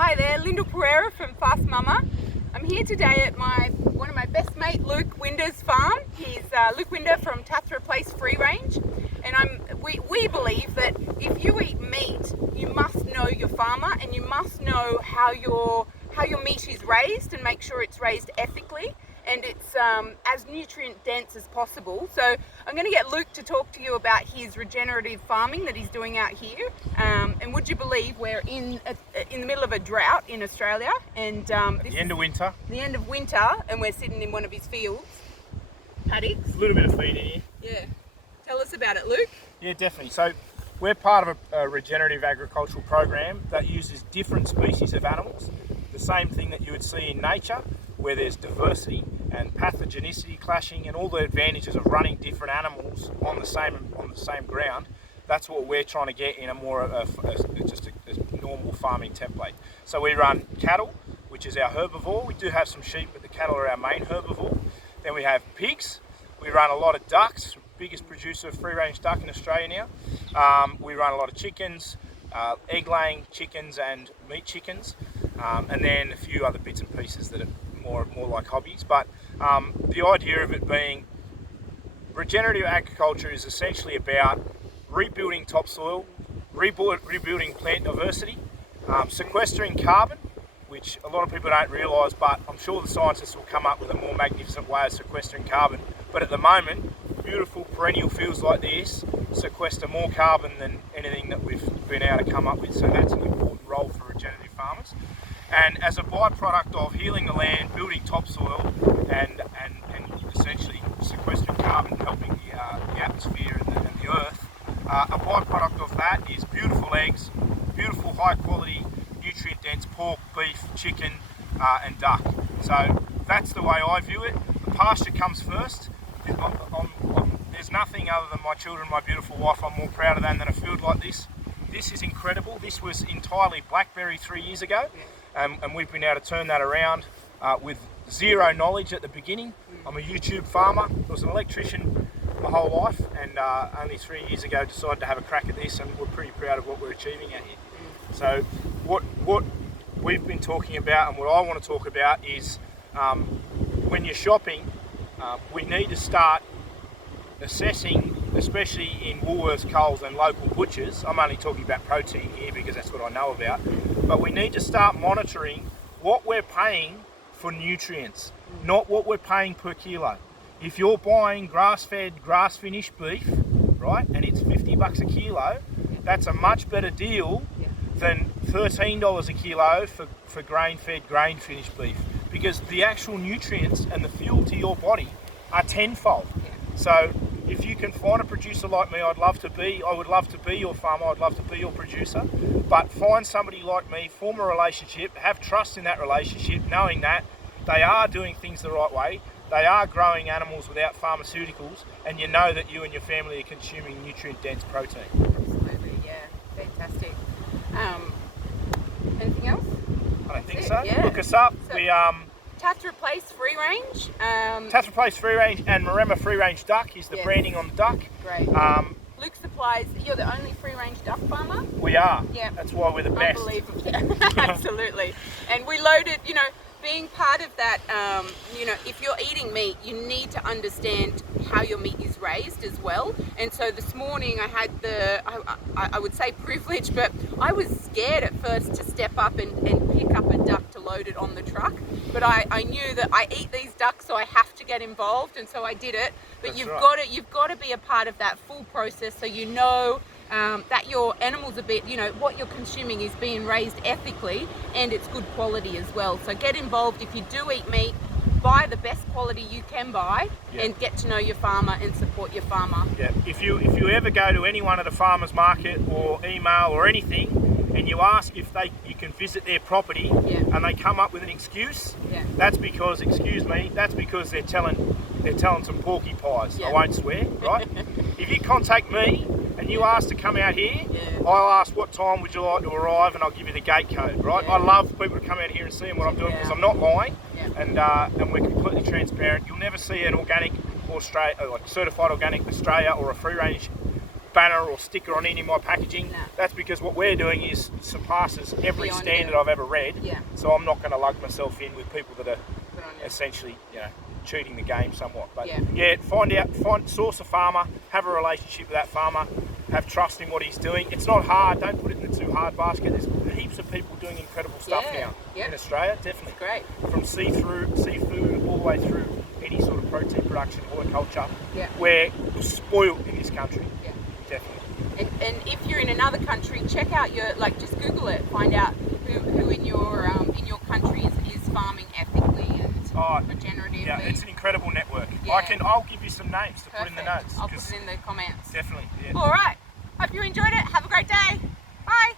Hi there, Lyndall Pereira from Fast Mama. I'm here today at one of my best mate Luke Winder's farm. He's Luke Winder from Tathra Place Free Range, and we believe that if you eat meat, you must know your farmer and you must know how your meat is raised and make sure it's raised ethically and it's as nutrient dense as possible. So I'm going to get Luke to talk to you about his regenerative farming that he's doing out here. And would you believe we're in the middle of a drought in Australia, and the end of winter. The end of winter, and we're sitting in one of his fields, paddocks. A little bit of feed in here. Yeah. Tell us about it, Luke. Yeah, definitely. So we're part of a regenerative agricultural program that uses different species of animals. The same thing that you would see in nature, where there's diversity and pathogenicity clashing and all the advantages of running different animals on the same ground. That's what we're trying to get in a normal farming template. So we run cattle, which is our herbivore. We do have some sheep, but the cattle are our main herbivore. Then we have pigs. We run a lot of ducks, biggest producer of free-range duck in Australia now. We run a lot of chickens, egg-laying chickens and meat chickens, and then a few other bits and pieces that are more like hobbies. But the idea of it being regenerative agriculture is essentially about rebuilding topsoil, rebuilding plant diversity, sequestering carbon, which a lot of people don't realise, but I'm sure the scientists will come up with a more magnificent way of sequestering carbon. But at the moment, beautiful perennial fields like this sequester more carbon than anything that we've been able to come up with. So that's an important role for regenerative farmers. And as a byproduct of healing the land, building topsoil, and essentially sequestering carbon, helping the atmosphere and the earth, a byproduct of that is beautiful eggs, beautiful high quality, nutrient dense pork, beef, chicken and duck. So that's the way I view it. The pasture comes first. There's nothing other than my children, my beautiful wife, I'm more proud of than a field like this. This is incredible. This was entirely blackberry 3 years ago, and we've been able to turn that around with zero knowledge at the beginning. I'm a YouTube farmer. I was an electrician my whole life, and only 3 years ago decided to have a crack at this, and we're pretty proud of what we're achieving out here. So what we've been talking about and what I want to talk about is when you're shopping, we need to start assessing, especially in Woolworths, Coles and local butchers. I'm only talking about protein here because that's what I know about, but we need to start monitoring what we're paying for nutrients, not what we're paying per kilo. If you're buying grass-fed, grass-finished beef, right, and it's $50 a kilo, that's a much better deal than $13 a kilo for grain-fed, grain-finished beef, because the actual nutrients and the fuel to your body are tenfold. So if you can find a producer like me, I would love to be your farmer, I'd love to be your producer, but find somebody like me, form a relationship, have trust in that relationship, knowing that they are doing things the right way, they are growing animals without pharmaceuticals, and you know that you and your family are consuming nutrient-dense protein. Absolutely, yeah, fantastic. Anything else? I don't think so. Yeah. Look us up. So, We Tathra Place Free Range. Tathra Place Free Range and Maremma Free Range Duck is the branding on the duck. Great. Luke supplies. You're the only free range duck farmer. We are. Yeah. That's why we're the best. Unbelievable. Yeah. Absolutely. And we loaded. Being part of that, if you're eating meat, you need to understand how your meat is raised as well. And so this morning I had I would say privilege, but I was scared at first to step up and pick up a duck to load it on the truck. But I knew that I eat these ducks, so I have to get involved, and so I did it. But you've got to be a part of that full process, so you know that your animals what you're consuming is being raised ethically and it's good quality as well. So get involved. If you do eat meat, buy the best quality you can buy and get to know your farmer and support your farmer. Yeah. If you ever go to anyone at a farmer's market or email or anything and you ask if you can visit their property and they come up with an excuse, that's because they're telling some porcupines. I won't swear, right? If you contact me and you ask to come out here, I'll ask what time would you like to arrive, and I'll give you the gate code, right? I love people to come out here and see what I'm doing because I'm not lying, and we're completely transparent. You'll never see an organic or certified organic Australia or a free range banner or sticker on any of my packaging. No. That's because what we're doing is surpasses every Beyond standard you. I've ever read. Yeah. So I'm not going to lug myself in with people that are Good on you. essentially, cheating the game somewhat. But Yeah. source a farmer, have a relationship with that farmer, have trust in what he's doing. It's not hard. Don't put it in the too hard basket. There's heaps of people doing incredible stuff now in Australia. Definitely. Great. From seafood all the way through any sort of protein production, horticulture. Yeah. We're spoiled in this country. Yeah. Definitely. And if you're in another country, check out just Google it, find out who in your country is farming ethically and regeneratively. Yeah, it's an incredible network. Yeah. I'll give you some names to put in the Perfect. notes. I'll put it in the comments. Definitely. Yeah. All right. Hope you enjoyed it. Have a great day. Bye.